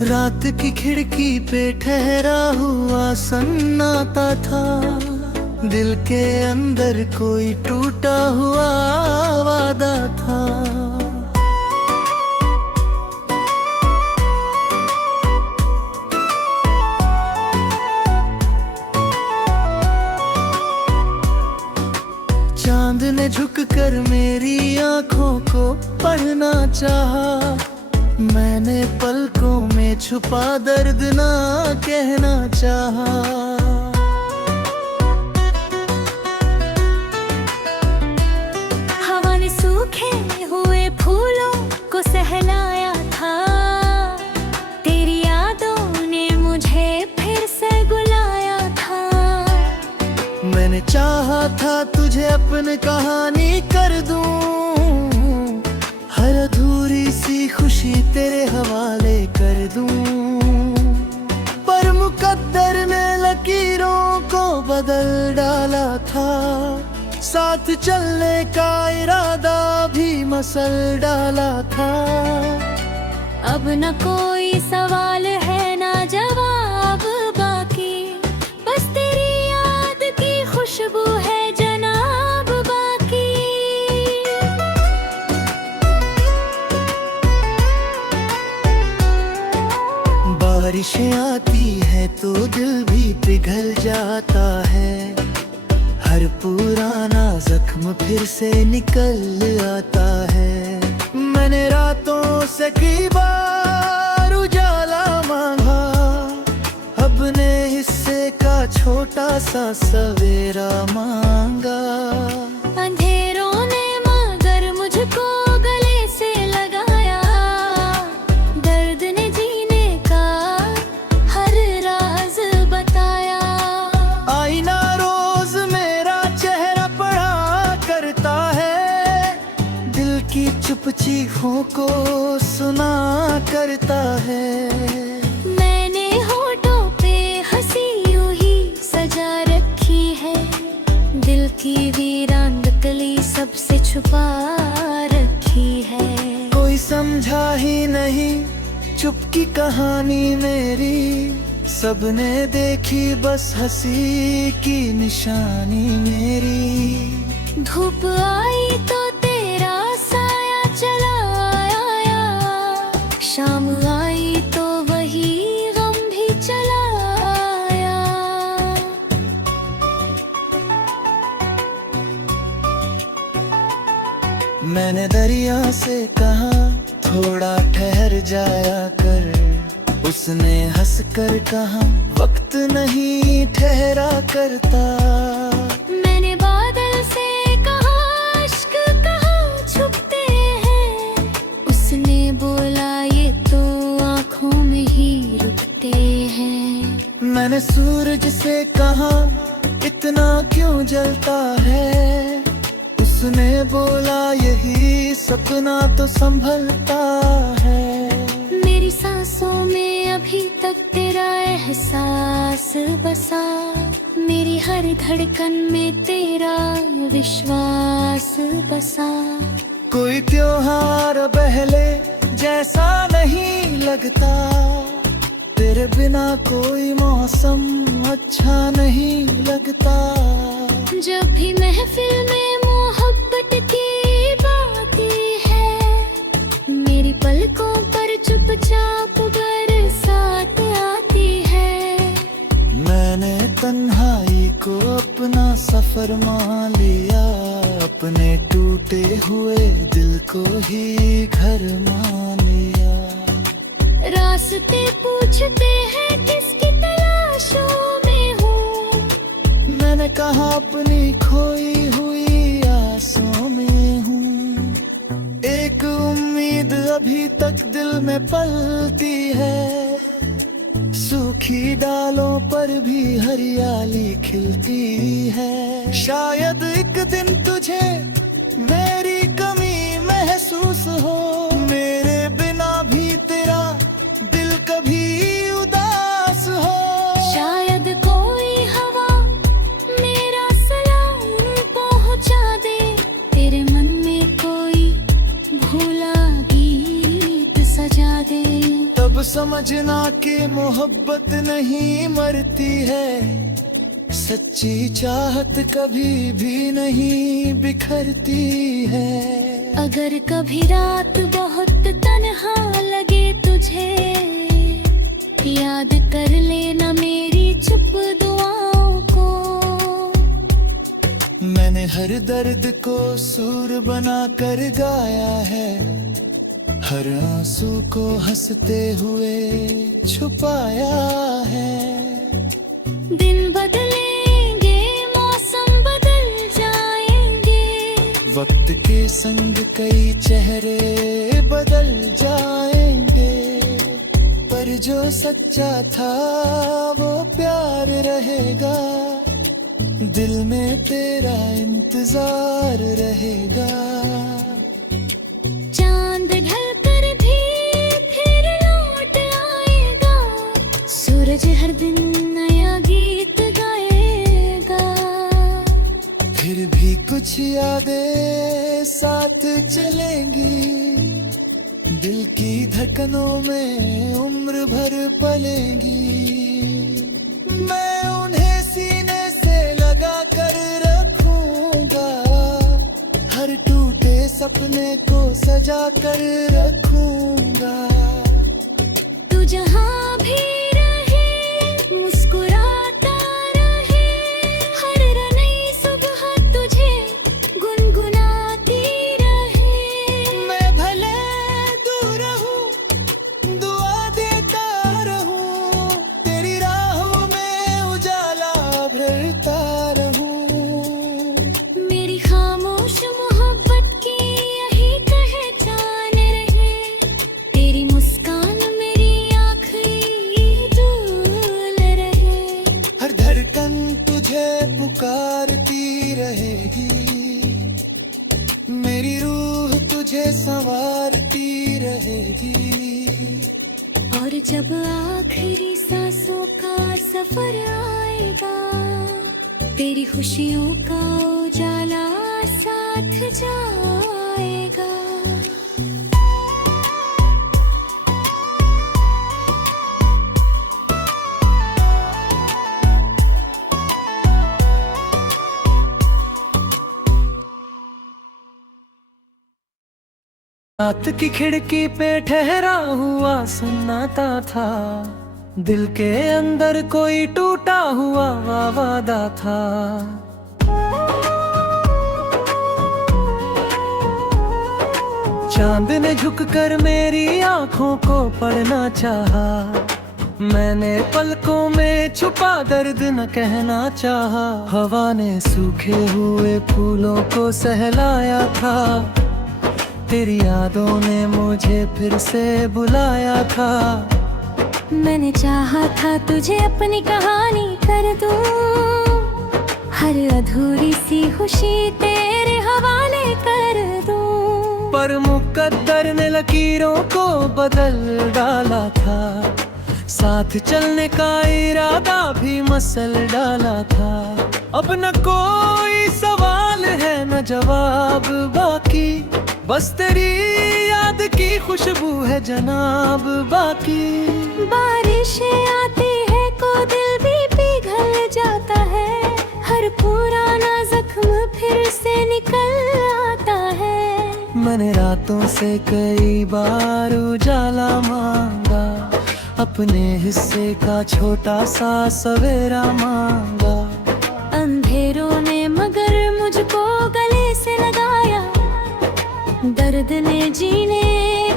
रात की खिड़की पे ठहरा हुआ सन्नाटा था। दिल के अंदर कोई टूटा हुआ वादा था। चांद ने झुककर मेरी आंखों को पढ़ना चाहा। मैंने पलकों में छुपा दर्द ना कहना चाहा। हवा ने सूखे हुए फूलों को सहलाया था। तेरी यादों ने मुझे फिर से बुलाया था। मैंने चाहा था तुझे अपनी कहानी कर दूं। हर अधूरी सी खुशी तेरे हवाले कर दूं। पर मुकद्दर ने लकीरों को बदल डाला था। साथ चलने का इरादा भी मसल डाला था। अब न कोई सवाल है ना जवाब बाकी। बस तेरी याद की खुशबू है जनाब बाकी। बारिशें आती है तो दिल भी पिघल जाता है। हर पुराना जख्म फिर से निकल आता है। मैंने रातों से कई बार उजाला मांगा। अपने हिस्से का छोटा सा सवेरा मांगा। अंधेरों ने मगर मुझको गले से लगाया। दर्द ने जीने का हर राज बताया। आईना रोज मेरा चेहरा पढ़ा करता है। दिल की चुप चीखों को सुना करता है। मैंने होठों पे हंसी यूं ही सजा रखी है। दिल की वीरान कली सबसे छुपा रखी है। कोई समझा ही नहीं चुप की कहानी मेरी। सबने देखी बस हंसी की निशानी मेरी। धूप आई तो तेरा साया चला आया। शाम आई तो वही गम भी चला आया। मैंने दरिया से कहा थोड़ा ठहर जाया कर। उसने हंसकर कहा वक्त नहीं ठहरा करता। मैंने बादल से कहा इश्क कहाँ छुपते हैं। उसने बोला ये तो आँखों में ही रुकते हैं। मैंने सूरज से कहा इतना क्यों जलता है। उसने बोला यही सपना तो संभलता है। मेरी सांसों में अभी तक तेरा एहसास बसा। मेरी हर धड़कन में तेरा विश्वास बसा। कोई त्योहार पहले जैसा नहीं लगता। तेरे बिना कोई मौसम अच्छा नहीं लगता। जब भी महफिल में मोहब्बत की बाती है। मेरी पलकों पर चुपचाप बरसात आती है। मैंने तन्हाई को अपना सफर मान लिया। अपने टूटे हुए दिल को ही घर मान लिया। रास्ते पूछते हैं किसकी तलाशों में हूँ। मैंने कहा अपनी खोई हुई आसों में हूँ। एक उम्मीद अभी तक दिल में पलती है। सूखी डालों पर भी हरियाली खिलती है। शायद एक दिन तुझे मेरी कमी महसूस हो। मेरे बिना भी तेरा दिल कभी उदास हो। शायद कोई हवा मेरा सलाम पहुँचा दे। तेरे मन में कोई भूला गीत सजा दे। तब समझना कि मोहब्बत नहीं मरती है, सच्ची चाहत कभी भी नहीं बिखरती है। अगर कभी रात बहुत तन्हा लगे तुझे, याद कर लेना मेरी चुप दुआओं को। मैंने हर दर्द को सुर बना कर गाया है, हर आंसू को हंसते हुए छुपाया है। दिन बदलेंगे, मौसम बदल जाएंगे, वक्त के संग कई चेहरे बदल जाएंगे, पर जो सच्चा था वो प्यार रहेगा, दिल में तेरा इंतजार रहेगा। चांद ढल कर भी फिर लौट आएगा, सूरज हर दिन नया गीत गाएगा। फिर भी कुछ यादें साथ चलेंगी, दिल की धड़कनों में उम्र भर पलेंगी। मैं उन्हें सीने से लगा कर रखूंगा, हर टूटे सपने को सजा कर रखूंगा। तू जहाँ भी रहे मुस्कुराता रहे, हर नई सुबह तुझे गुनगुनाती रहे। मैं भले दूर रहूं, दुआ देता रहूं, तेरी राहों में उजाला भरता रहूं। मेरी खामोश मोहब्बत की यही पहचान रहे, तेरी मुस्कान मेरी आखिरी धूल रहे। हर धड़कन तुझे पुकारती रहेगी, मेरी रूह तुझे संवारती रहेगी। और जब आखिरी सांसों का सफर आएगा, तेरी खुशियों का उजाला साथ जाएगा। रात की खिड़की पे ठहरा हुआ सन्नाटा था, दिल के अंदर कोई टूटा हुआ वादा था। चांद ने झुककर मेरी आंखों को पढ़ना चाहा, मैंने पलकों में छुपा दर्द न कहना चाहा। हवा ने सूखे हुए फूलों को सहलाया था, तेरी यादों ने मुझे फिर से बुलाया था। मैंने चाहा था तुझे अपनी कहानी कर दूं, हर अधूरी सी खुशी तेरे हवाले कर दूं। पर मुकद्दर ने लकीरों को बदल डाला था, साथ चलने का इरादा भी मसल डाला था। अब न कोई सवाल है न जवाब बाकी, बस तेरी याद की खुशबू है जनाब बाकी। बारिशें आती है को दिल भी पिघल जाता है, हर पुराना जख्म फिर से निकल आता है। मैंने रातों से कई बार उजाला मांगा, अपने हिस्से का छोटा सा सवेरा मांगा। अंधेरों ने मगर मुझको गले से लगाया, दर्द ने जीने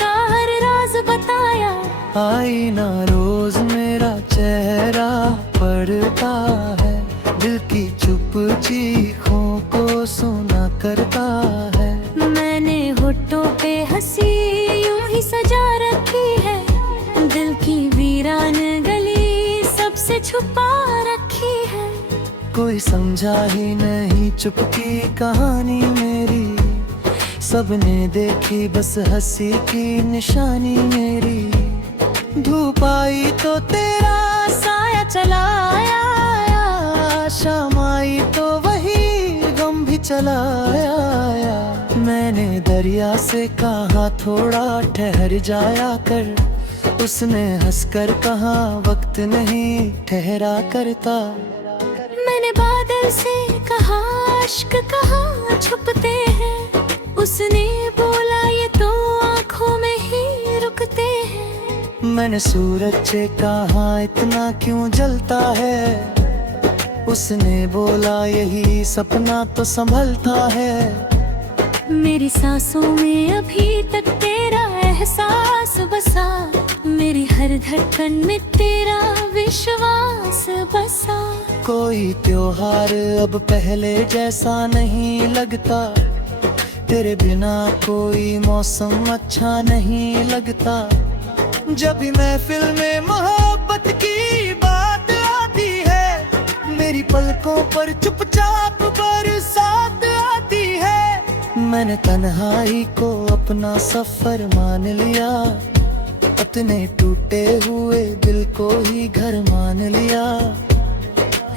का हर राज बताया। आई ना रोज मेरा चेहरा पड़ता है, दिल की चुप चीखों को सुना करता है। मैंने होठों पे हंसी यूं ही सजा रखी है, दिल की वीरान गली सबसे छुपा रखी है। कोई समझा ही नहीं चुपकी कहानी मेरी, सबने देखी बस हंसी की निशानी मेरी। धूप आई तो तेरा साया चला आया, शाम आई तो वही गम भी चला आया। मैंने दरिया से कहा थोड़ा ठहर जाया कर, उसने हंसकर कहा वक्त नहीं ठहरा करता। मैंने बादल से कहा अश्क कहाँ छुपते हैं, उसने बोला ये तो आँखों में ही रुकते हैं। मैंने सूरज से कहा इतना क्यों जलता है, उसने बोला यही सपना तो संभलता है। मेरी सांसों में अभी तक तेरा एहसास बसा, मेरी हर धड़कन में तेरा विश्वास बसा। कोई त्योहार अब पहले जैसा नहीं लगता, तेरे बिना कोई मौसम अच्छा नहीं लगता। जब भी महफिल में मोहब्बत की बात आती है, मेरी पलकों पर चुपचाप बरसात आती है। मैंने तन्हाई को अपना सफर मान लिया, अपने टूटे हुए दिल को ही घर मान लिया।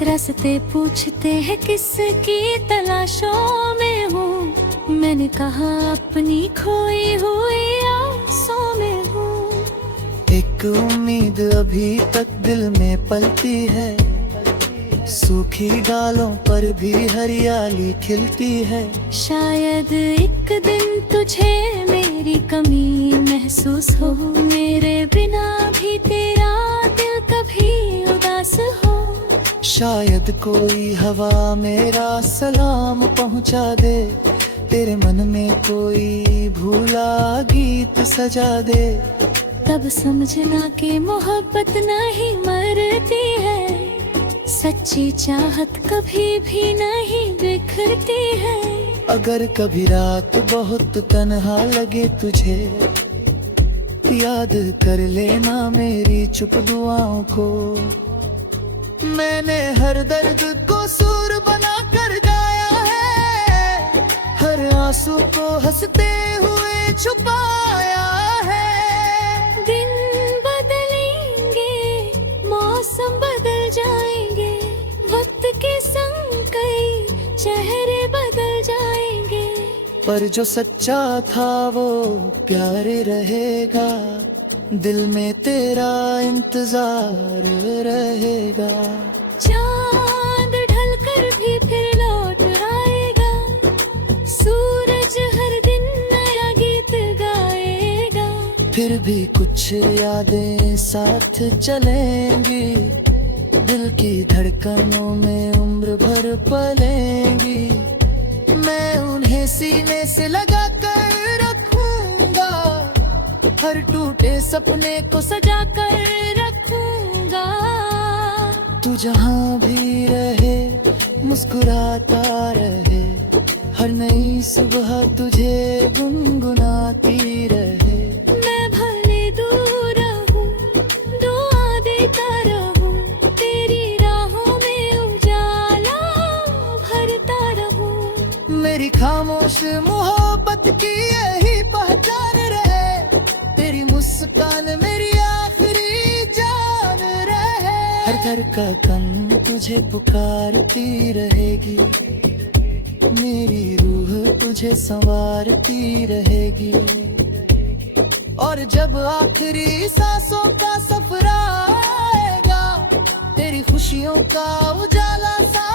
रास्ते पूछते हैं किसकी तलाशों में हूँ, मैंने कहा अपनी खोई हुई आसों में हूँ। एक उम्मीद अभी तक दिल में पलती है, सूखी डालों पर भी हरियाली खिलती है। शायद एक दिन तुझे मेरी कमी महसूस हो, मेरे बिना भी तेरा दिल कभी उदास हो। शायद कोई हवा मेरा सलाम पहुंचा दे, तेरे मन में कोई भूला गीत सजा दे। तब समझना कि मोहब्बत नहीं मरती है, सच्ची चाहत कभी भी नहीं बिखरती है। अगर कभी रात बहुत तन्हा लगे तुझे, याद कर लेना मेरी चुप दुआओं को। मैंने हर दर्द को सुर बना कर गाया है, हर आंसू को हंसते हुए छुपाया है। दिन बदलेंगे, मौसम बदल जाएंगे, वक्त के संग कई चेहरे बदल जाएंगे, पर जो सच्चा था वो प्यारे रहेगा, दिल में तेरा इंतजार रहेगा। चांद ढलकर भी फिर लौट आएगा, सूरज हर दिन नया गीत गाएगा। फिर भी कुछ यादें साथ चलेंगी, दिल की धड़कनों में उम्र भर पलेंगी। मैं उन्हें सीने से लगा कर रखूंगा, हर टूटे सपने को सजा कर रखूंगा। तू जहाँ भी रहे मुस्कुराता रहे, हर नई सुबह तुझे गुनगुनाती रहे। मैं भले दूर रहूं, दुआ देता रहूं, तेरी राहों में उजाला भरता रहूं। मेरी खामोश मोहब्बत की यही पहचान रहे, तेरी मुस्कान मेरी आखिरी जान रहे। हर धड़कन तुझे पुकारती रहेगी, मेरी रूह तुझे संवारती रहेगी। और जब आखिरी सांसों का सफर आएगा, तेरी खुशियों का उजाला सा